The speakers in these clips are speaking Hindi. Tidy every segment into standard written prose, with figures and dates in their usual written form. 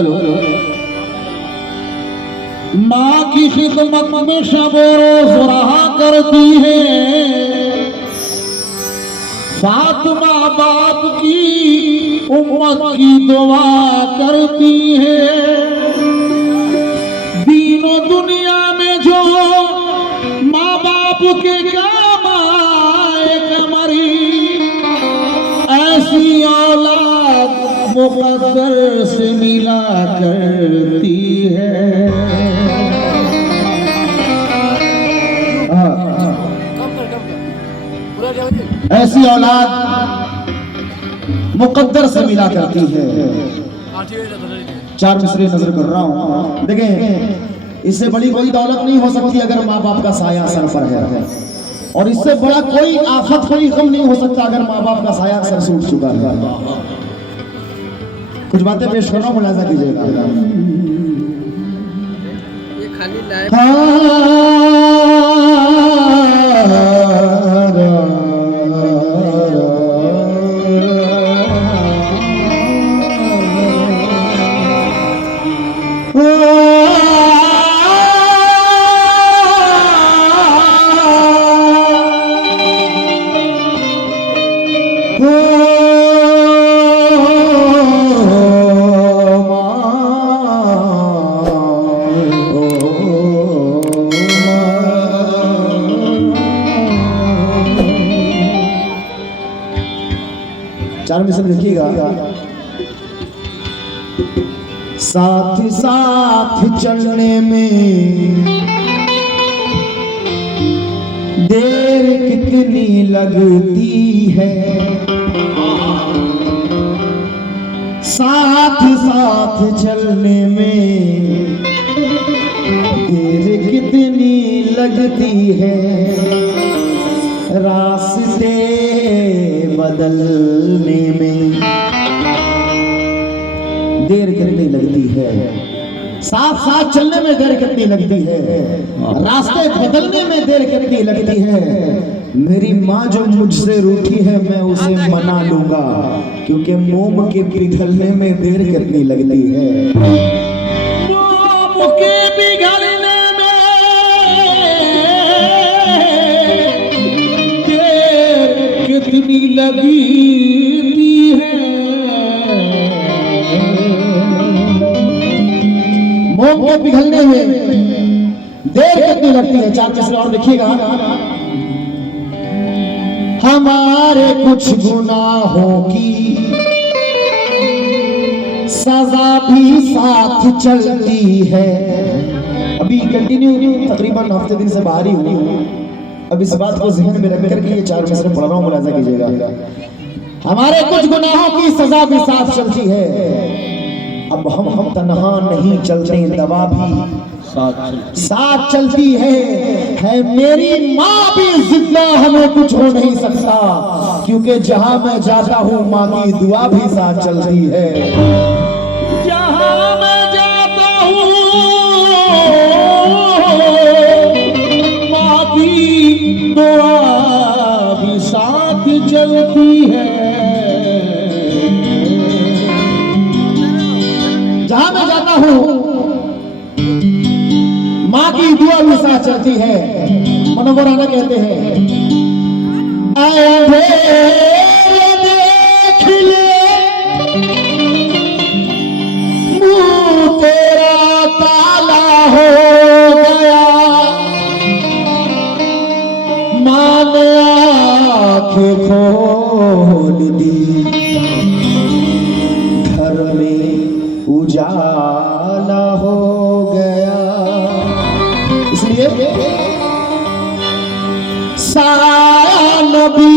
हेलो माँ की खिदमत में शब रोज रहा करती है, फातिमा बाप की उम्मत की दुआ करती है। दीनों दुनिया में जो माँ बाप के काम आए कमरी, ऐसी औलाद मुक़द्दर से मिला करती है। ऐसी औलाद मुक़द्दर से मिला करती है। चार मिसरे नजर कर रहा हूँ, देखें इससे बड़ी कोई दौलत नहीं हो सकती अगर माँ बाप का साया सर पर है, और इससे बड़ा कोई आफत कोई गम नहीं हो सकता अगर माँ बाप का साया सर से उठ चुका है। कुछ बातें पेश कर रहा हूँ, मुलाजा कीजिएगा। ये खाली चार में सब लिखिएगा। साथ साथ चलने में देर कितनी लगती है, साथ साथ चलने में देर कितनी लगती है, रास्ते बदलने में देर कितनी लगती है, साथ साथ चलने में देर कितनी लगती है, रास्ते बदलने में देर कितनी लगती है। मेरी माँ जो मुझसे रूठी है मैं उसे मना लूंगा, क्योंकि मोम के पिघलने में देर कितनी लगती है। मोम के पिघलने में देर कितनी लगती है, मोम के पिघलने में देर कितनी लगती है। चार मिसरे और लिखिएगा। हमारे कुछ गुनाहों की सजा भी साथ चलती है। अभी कंटिन्यू तकरीबन हफ्ते दिन से बाहर ही हुई हूँ, अब इस बात को ज़हन में रख करके ये चार मिसरे पढ़ रहा हूँ, मुलाजा कीजिएगा। हमारे कुछ गुनाहों की सजा भी साथ चलती है, अब हम तन्हा नहीं चलते, दवा भी साथ चलती है मेरी माँ भी जिंदा, हमें कुछ हो नहीं सकता, क्योंकि जहां मैं जाता हूँ माँ की दुआ भी साथ चलती है। जहां मैं जाता हूँ माँ की दुआ भी साथ चलती है। जहां मैं जाता हूँ माँ की दुआ भी साथ चलती है। मनोवराना कहते हैं, अंधेरे देख ले मुँह तेरा काला हो गया, माँ ने आँखें खोल दी, घर में उजाला हो गया। इसलिए साया नबी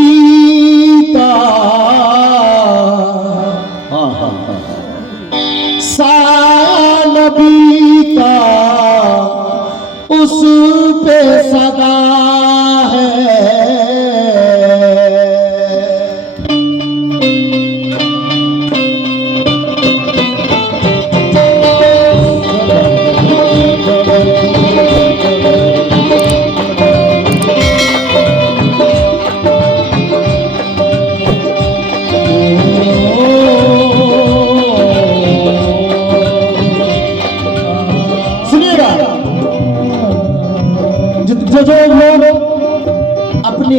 का, साया नबी का उस पे सदा है।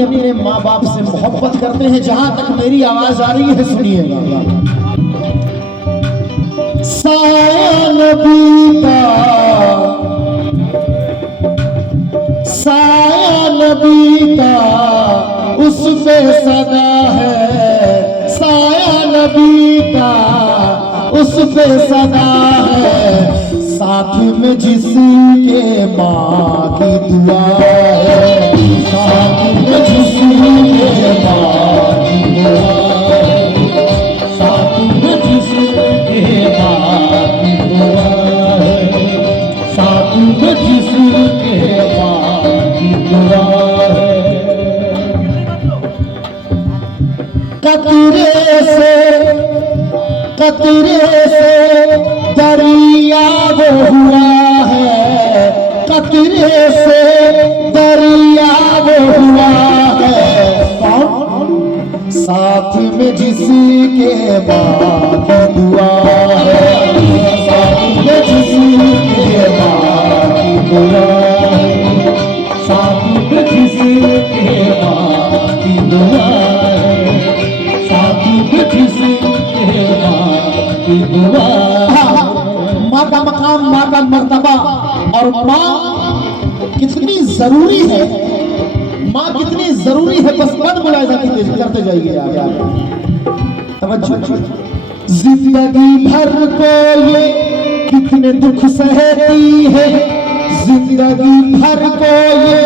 अपने माँ बाप से मोहब्बत करते हैं। जहां तक मेरी आवाज आ रही है सुनिएगा। साया नबी का, साया नबी का उस पे सदा है, साया नबी का उस पे सदा है, साथ में जिसके माँ की दुआ है, साथ में जिसके माँ की दुआ है, साथ में जिसके माँ की दुआ है, साथ में जिसके माँ की दुआ है। कतरे से दरिया वो हुआ है, कतरे से दरिया वो हुआ है, कौन? साथ में जिसके माँ की दुआ है, साथ में जिसके माँ की दुआ है, साथ में जिसके माँ की दुआ है, साथ में जिसके माँ की दुआ। माँ का मकाम, माँ का मर्तबा और माँ कितनी जरूरी है, माँ कितनी जरूरी है, बस कद मुलाहिजा करते जाइए यार। तवज्जो। जिंदगी भर को ये कितने दुख सहती है, जिंदगी भर को ये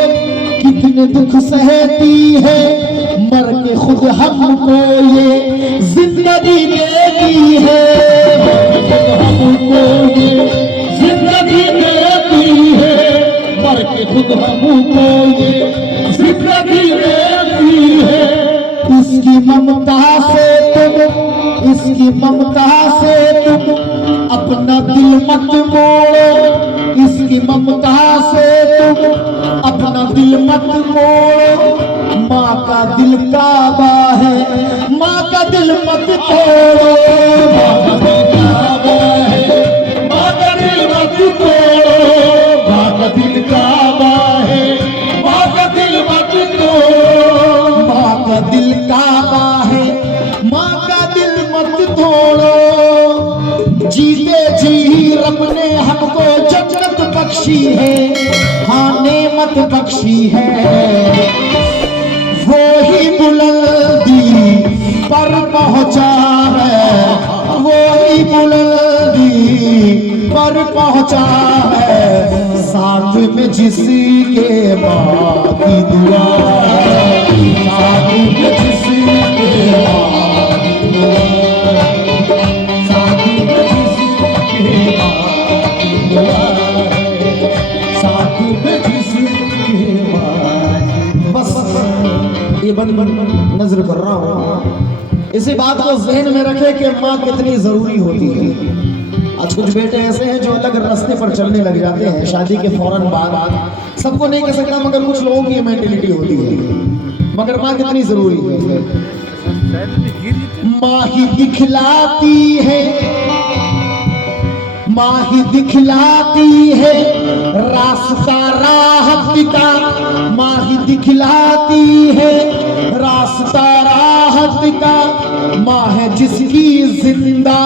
कितने दुख सहती है, मर के खुद हमको ये जिंदगी देती है, हमको ये जिंदगी देती है, मर के खुद हमको ये जिंदगी देती है। इसकी ममता से तुम, इसकी ममता से तुम अपना दिल मत मोड़ो, इसकी ममता से तुम अपना दिल मत मोड़ो, माँ का दिल काबा है, माँ का दिल मत तोड़ो, माँ का दिल काबा है, माँ का दिल मत तोड़ो, माँ का दिल काबा है, माँ का दिल मत तोड़ो, माँ का दिल काबा है, माँ का दिल मत तोड़ो। जीते जी रब ने हमको जन्नत बख्शी है, हाँ नेमत बख्शी है, वो ही बुलंदी पर पहुंचा है, वो ही बुलंदी पर पहुंचा है, साथ में जिसके माँ की दुआ है, साथ में जिसके माँ की दुआ है, साथ में जिसके माँ की दुआ है, साथ में जिसके माँ की। बस ये बन नजर कर रहा हूँ, इसी बात को जहन में रखे कि माँ कितनी जरूरी होती है। आज कुछ बेटे ऐसे हैं जो अलग रास्ते पर चलने लग जाते हैं शादी के फौरन बाद। सबको नहीं कह सकता मगर कुछ लोगों की मेंटेलिटी होती है। मगर माँ कितनी जरूरी है, माँ ही दिखलाती है, माँ ही दिखलाती है रास्ता राहत का, माँ ही दिखलाती है रास्ता राहत का, माँ है जिसकी जिंदा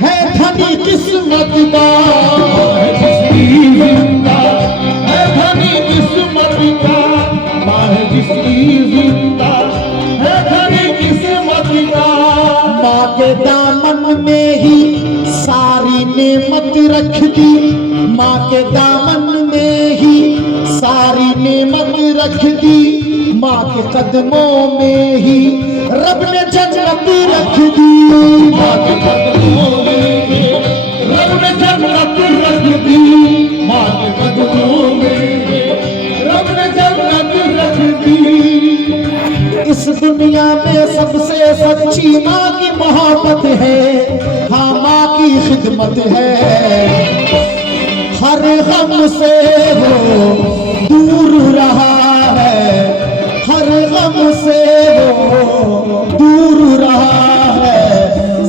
है धनी किस्मत का, है जिसकी जिंदा है धनी किस्मत का, माँ है जिसकी जिंदा है धनी किस्मत का। माँ के दामन में ही सारी नेमत रख दी, माँ के दामन में ही सारी नेमत रख दी, माँ के कदमों में ही रब ने जन्नत रख दी, माँ के कदमों में ही रब ने जन्नत रख दी, माँ के कदमों में ही रब ने जन्नत रख दी। इस दुनिया में सबसे सच्ची माँ की मोहब्बत है, हाँ माँ की खिदमत है, हर गम से वो दूर रहा है, हर गम से वो दूर रहा है,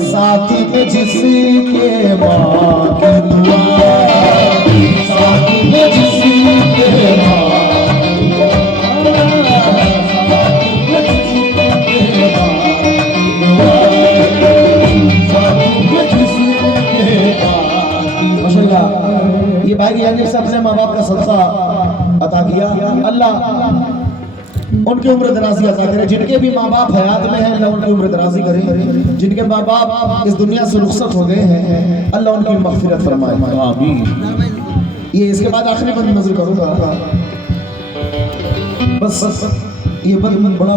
साथ में जिसके माँ की दुआ है, साथ में जिसके माँ की दुआ है, सदका अता किया। अल्लाह उनकी उम्र दराजी अता करे। जिनके भी माँ बाप हयात में हैं अल्लाह उनकी उम्र दराजी करे। जिनके माँ बाप इस दुनिया से रुखसत हो गए हैं अल्लाह उनकी मग़फ़िरत फरमाए। आमीन। ये इसके बाद आखिरी बंद नजर करूंगा। बस ये बंद बड़ा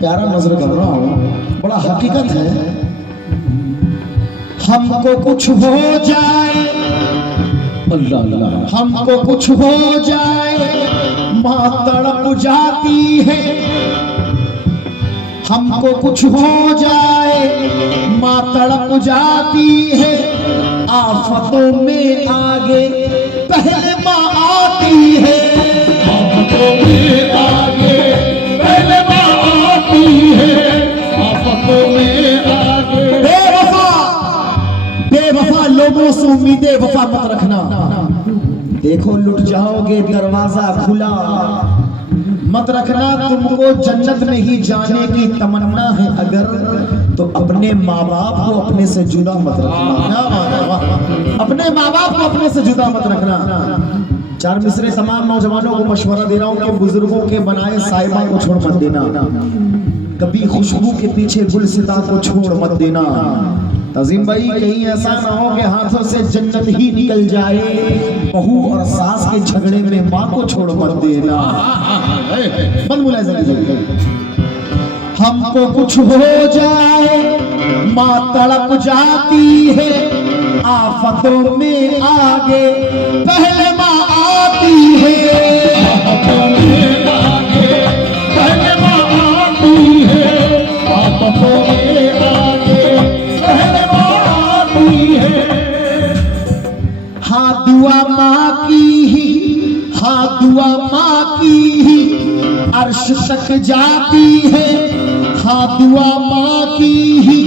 प्यारा नजर कर रहा हूँ, बड़ा हकीकत है। हमको कुछ हो जाए, अल्लाह अल्लाह, हमको कुछ हो जाए माँ तड़प जाती है। हमको कुछ हो जाए माँ तड़प जाती है। आफतों में आगे पहले माँ आती है। आफतों में आगे पहले माँ आती है। आफतों में आगे बेवफा लोगों से उम्मीदें वफा मत रखना। देखो लुट जाओगे दरवाजा खुला मत रखना। तुमको जन्नत में ही जाने की तमन्ना है अगर, तो अपने माँ बाप को अपने से जुदा मत रखना। अपने माँ बाप को अपने से जुदा मत रखना। चार मिसरे तमाम नौजवानों को मशवरा दे रहा हूँ कि बुजुर्गों के बनाए साहिबा को छोड़ मत देना। कभी खुशबू के पीछे गुलसिता को छोड़ मत देना। तज़ीम भाई कहीं ऐसा ना हो कि हाथों से जन्नत ही निकल जाए। बहू और सास के झगड़े में माँ को छोड़ मत देना। हमको कुछ हो जाए माँ तड़प जाती है। आफतों में आगे पहले माँ आती है। आफतों में आगे पहले माँ आती है। आफतों में आगे पहले माँ आती है। हाँ दुआ माँ की ही, हाँ दुआ माँ की ही अर्श तक जाती है। हाँ दुआ माँ की ही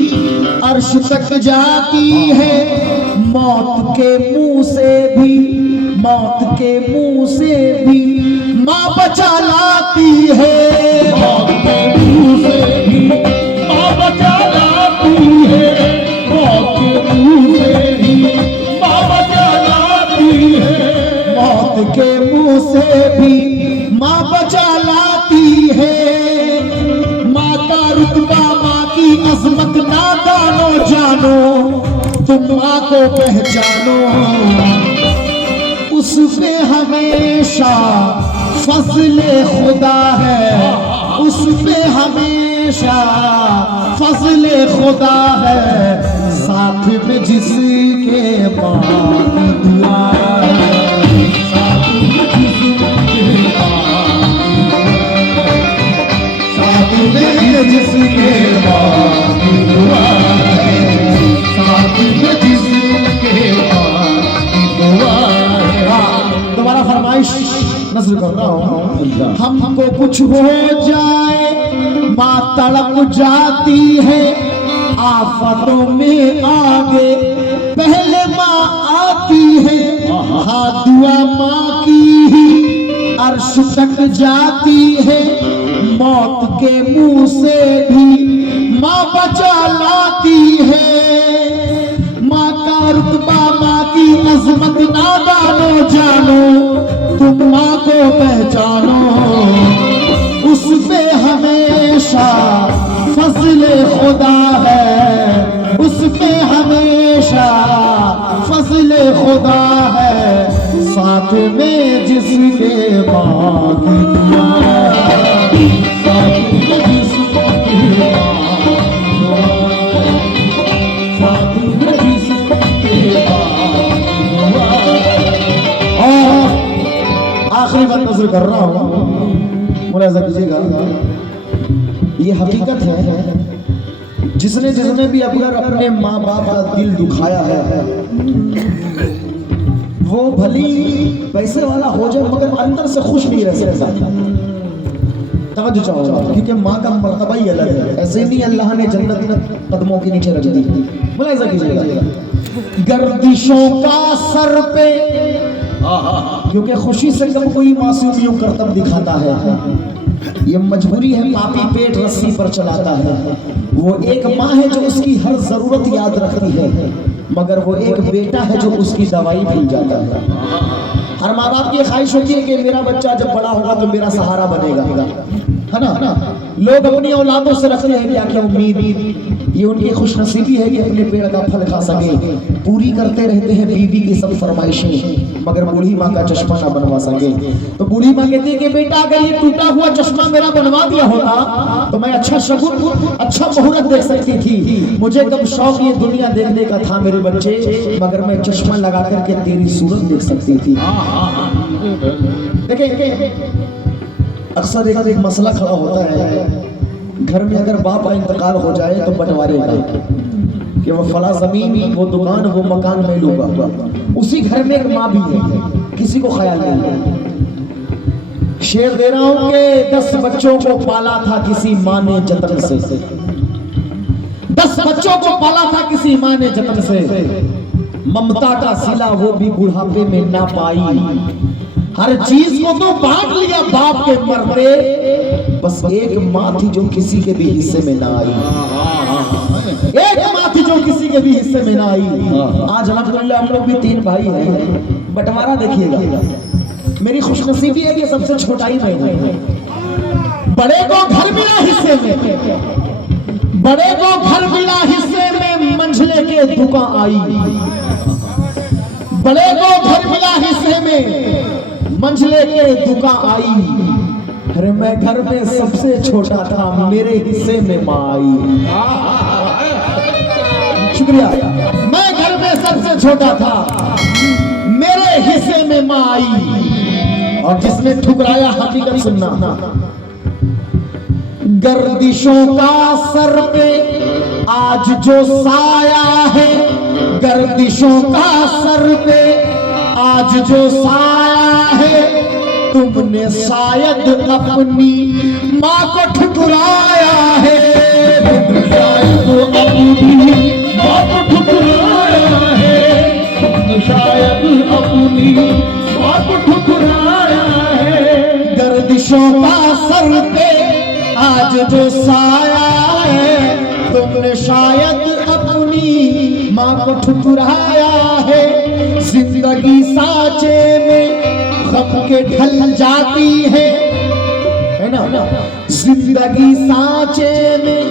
अर्श तक जाती है। मौत के मुंह से भी, मौत के मुंह से भी माँ बचा लाती है। मौत के मुंह से भी माँ बचा लाती है। मौत के मुंह से भी माँ बचा लाती है। मौत के मुंह से भी माँ बचा लाती है। माँ का रुतबा माँ की अजमत ना दानो जानो, तुम माँ को पहचानो। उस पे हमेशा फज़ले खुदा है। उस पे हमेशा फज़ले खुदा है। साथ में जिसके माँ की दुआ है। साथ में जिसके साथ में जिसके माँ की दुआ है। साथ में जिसके माँ की दुआ है। दोबारा फरमाइश नज़र कर रहा हूँ। हमको कुछ हो जाए माँ तड़प जाती है। आफतों में आगे पहले माँ आती है। हाँ दुआ माँ की ही अर्श तक जाती है। मौत के मुंह से भी माँ बचा लाती है। माँ का रुतबा माँ की अजमत ना दानो जानो, तुम माँ को पहचानो। उस पे हमेशा फज़ले खुदा है। उस पे हमेशा फज़ले खुदा है। साथ में जिसके माँ की दुआ है। साथ में जिसके माँ की दुआ है। साथ में जिसके माँ की दुआ है। और आखिरी बात नजर कर रहा हूँ, मुलाज़ा कीजिएगा। ये हकीकत है, जिसने जिसने भी अगर अपने माँ बाप का दिल दुखाया है वो भली पैसे वाला हो जाए मगर अंदर से खुश नहीं रह सकता। तवज्जो चाहो, क्योंकि माँ का मर्तबा ही अलग है। ऐसे ही नहीं अल्लाह ने जन्नत में कदमों के नीचे रख दी। मुलाज़ा कीजिएगा। गर्दिशों का सर पे, क्योंकि खुशी से कब कोई मासूम यूं करतब दिखाता है। ये मजबूरी है, पापी पेट रस्सी पर चलाता है। वो एक माँ है जो उसकी हर जरूरत याद रखती है, मगर वो एक बेटा है जो उसकी दवाई भूल जाता है। हर माँ बाप की ख्वाहिश होती है कि मेरा बच्चा जब बड़ा होगा तो मेरा सहारा बनेगा, है ना। लोग अपनी औलादों से रखते हैं क्या क्या उम्मीद, ये उनकी खुशनसीबी है कि अपने पेड़ का फल खा सके। पूरी करते रहते हैं बीवी की सब फरमाइशें, मगर बूढ़ी माँ का चश्मा ना बनवा सके। तो बूढ़ी माँ कहती है कि बेटा अगर ये टूटा हुआ चश्मा मेरा बनवा दिया होता तो मैं अच्छा शगुन, अच्छा मुहूर्त देख सकती थी। मुझे कब शौक ये दुनिया देखने का था मेरे बच्चे, मगर मैं चश्मा लगा करके तेरी सूरत देख सकती थी। देखिए अक्सर एक मसला खड़ा होता है घर में, अगर बाप का इंतकाल हो जाए तो बंटवारे का कि वो फला जमीन, वो दुकान, वो मकान मैं लूंगा। उसी घर में एक माँ भी है, किसी को ख्याल नहीं है। शेर दे रहा हूं कि 10 बच्चों को पाला था किसी माँ ने जतन से, 10 बच्चों को पाला था किसी माँ ने जतन से। ममता का सिला वो भी बुढ़ापे में ना पाई, हर चीज को तो बांट लिया बाप के मरते, बस एक माँ थी जो किसी के भी हिस्से में ना आई। एक माँ थी जो किसी के भी हिस्से में ना आई। आज अल्हम्दुलिल्लाह हम लोग भी 3 भाई हैं। बंटवारा देखिएगा, मेरी खुशनसीबी है कि सबसे छोटा ही मैं हूं। बड़े को घर मिला हिस्से में, बड़े को घर मिला हिस्से में, मंझले के दुकान आई। बड़े को घर मिला हिस्से में, मंझले के दुकान आई। अरे मैं घर में सबसे छोटा था, मेरे हिस्से में माँ आई। शुक्रिया। मैं घर में सबसे छोटा था, मेरे हिस्से में माँ आई। और जिसने ठुकराया हकीकत सुनना, गर्दिशों का सर पे आज जो साया है, गर्दिशों का सर पे आज जो साया है, तुमने शायद अपनी माँ को ठुकराया है। शायद अपनी माँ को ठुकराया है, तुमने शायद अपनी माँ को ठुकराया है। गर्दिशों का सर पे आज जो साया है, तुमने शायद अपनी माँ को ठुकराया है। जिंदगी सांचे में गम के ढल जाती है ना, जिंदगी सांचे में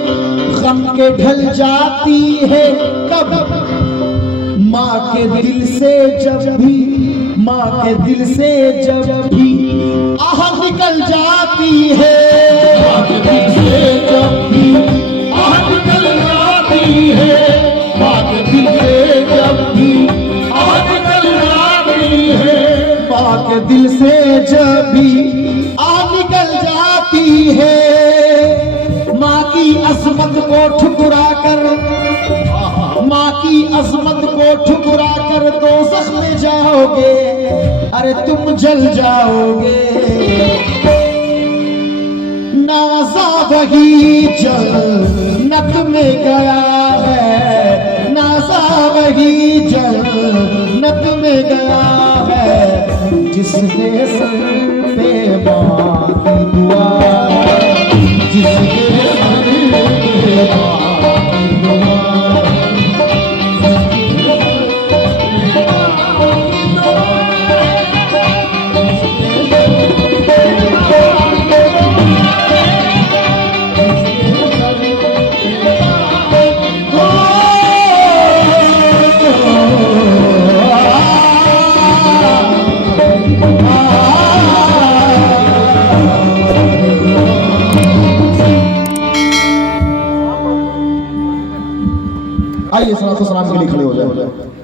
गम के ढल जाती है। कब माँ के दिल से जब भी, माँ के दिल से जब भी आह निकल जाती है, माँ के दिल से जब भी आह निकल जाती है, माँ के दिल से जब भी आह निकल जाती है, माँ के दिल से जब भी आह निकल जाती है। माँ की अजमत को ठुकरा कर, माँ की अजमत को ठुकरा कर दोज़ख में जाओगे, अरे तुम जल जाओगे। नाज़ा वही जन्नत में गया है, नाज़ा वही जन्नत में गया है, जिसके सर पे माँ की दुआ, जिसके सर पे माँ की दुआ। आइए सलातो सलाम के लिए खड़े हो जाए।